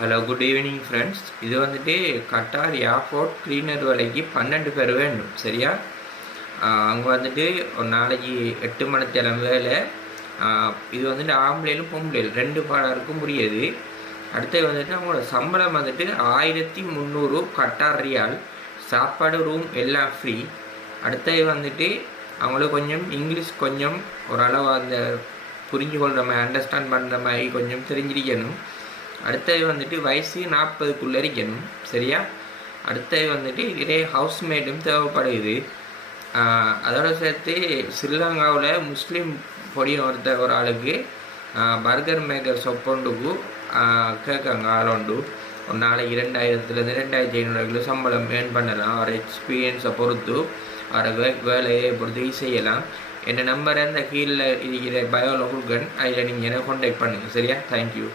Hello good evening friends. இது வந்துட்டு Khattar airport cleaner வேலைக்கு 12 பேர் வேண்டும். சரியா? அங்கே வந்துட்டு ஒரு நாளைக்கு 8 மணித்தேரம் வேலை. இது வந்துட்டு ஆம்பளையிலும் பொம்பளையில் 2 பாடருக்கும் முடியாது. அடுத்தது வந்துட்டு அவங்களோட சம்பளம் வந்துட்டு 1300 கட்டார் ரியால். சாப்பாடு ரூம் எல்லாம் ஃப்ரீ. அடுத்தது வந்துட்டு அவங்களுக்கு கொஞ்சம் இங்கிலீஷ் கொஞ்சம் ஓரளவு அந்த புரிஞ்சு கொள்கிற மாதிரி அண்டர்ஸ்டாண்ட் பண்ணுற மாதிரி கொஞ்சம் தெரிஞ்சிருக்கணும். அடுத்தது வந்துட்டு வயசு 40க்குள்ளே இருக்கணும். சரியா? அடுத்தது வந்துட்டு இதே ஹவுஸ்மேட்டும் தேவைப்படுது. அதோட சேர்த்து ஸ்ரீலங்காவில் முஸ்லீம் பொடியும் ஒரு ஆளுக்கு பர்கர் மேக்கர் சொப்பொண்டுக்கு கேட்காங்க ஆளோண்டு. ஒரு நாளைக்கு 2000 2500 சம்பளம் ஏர்ன் பண்ணலாம். அவர் எக்ஸ்பீரியன்ஸை பொறுத்து அவரை வேலையை பொறுத்து செய்யலாம். என் நம்பரை இந்த கீழே இருக்கிற பயோவில் கொடுக்கன். அதில் நீங்கள் என்ன கான்டாக்ட் பண்ணுங்கள். சரியா? தேங்க்யூ.